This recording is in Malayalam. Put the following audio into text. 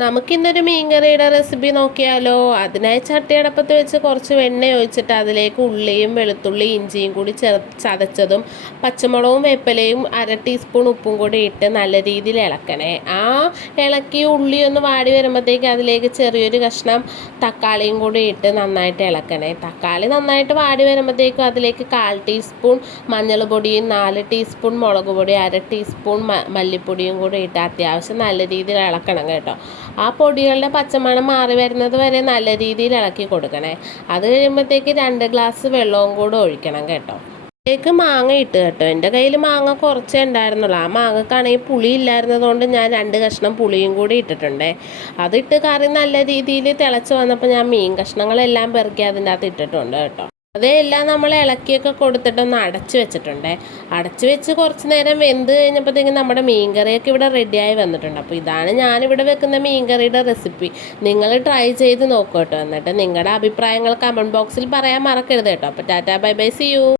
നമുക്കിന്നൊരു മീൻകറിയുടെ റെസിപ്പി നോക്കിയാലോ. അതിനായി ചട്ടിയടപ്പത്ത് വെച്ച് കുറച്ച് വെണ്ണ ഒഴിച്ചിട്ട് അതിലേക്ക് ഉള്ളിയും വെളുത്തുള്ളി ഇഞ്ചിയും കൂടി ചതച്ചതും പച്ചമുളകും വേപ്പിലയും 1/2 ടീസ്പൂൺ ഉപ്പും കൂടി ഇട്ട് നല്ല രീതിയിൽ ഇളക്കണേ. ആ ഇളക്കി ഉള്ളി ഒന്ന് വാടി വരുമ്പോഴത്തേക്ക് അതിലേക്ക് ചെറിയൊരു കഷ്ണം തക്കാളിയും കൂടി ഇട്ട് നന്നായിട്ട് ഇളക്കണേ. തക്കാളി നന്നായിട്ട് വാടി വരുമ്പോഴത്തേക്കും അതിലേക്ക് 1/4 ടീസ്പൂൺ മഞ്ഞൾ പൊടിയും 4 ടീസ്പൂൺ മുളക് പൊടി 1/2 ടീസ്പൂൺ മല്ലിപ്പൊടിയും കൂടി ഇട്ട് അത്യാവശ്യം നല്ല രീതിയിൽ ഇളക്കണം കേട്ടോ. ആ പൊടികളുടെ പച്ചമണം മാറി വരുന്നത് വരെ നല്ല രീതിയിൽ ഇളക്കി കൊടുക്കണേ. അത് കഴിയുമ്പോഴത്തേക്ക് 2 ഗ്ലാസ് വെള്ളവും കൂടെ ഒഴിക്കണം കേട്ടോ. അതിലേക്ക് മാങ്ങ ഇട്ട് കേട്ടോ. എൻ്റെ കയ്യിൽ മാങ്ങ കുറച്ചേ ഉണ്ടായിരുന്നുള്ളൂ. ആ മാങ്ങക്കാണെങ്കിൽ പുളി ഇല്ലായിരുന്നതുകൊണ്ട് ഞാൻ 2 കഷ്ണം പുളിയും കൂടി ഇട്ടിട്ടുണ്ടേ. അതിട്ട് കറി നല്ല രീതിയിൽ തിളച്ച് വന്നപ്പോൾ ഞാൻ മീൻ കഷ്ണങ്ങളെല്ലാം പെറുക്കി അതിൻ്റെ അകത്ത് ഇട്ടിട്ടുണ്ട് കേട്ടോ. അതെല്ലാം നമ്മൾ ഇളക്കിയൊക്കെ കൊടുത്തിട്ടൊന്ന് അടച്ചു വെച്ചിട്ടുണ്ടേ. അടച്ചു വെച്ച് കുറച്ച് നേരം വെന്ത് കഴിഞ്ഞപ്പോഴത്തേക്കും നമ്മുടെ മീൻകറിയൊക്കെ ഇവിടെ റെഡിയായി വന്നിട്ടുണ്ട്. അപ്പോൾ ഇതാണ് ഞാനിവിടെ വെക്കുന്ന മീൻകറിയുടെ റെസിപ്പി. നിങ്ങൾ ട്രൈ ചെയ്ത് നോക്കൂ കേട്ടോ. എന്നിട്ട് നിങ്ങളുടെ അഭിപ്രായങ്ങൾ കമൻറ്റ് ബോക്സിൽ പറയാൻ മറക്കരുത് കേട്ടോ. അപ്പോൾ tata bye bye, see U.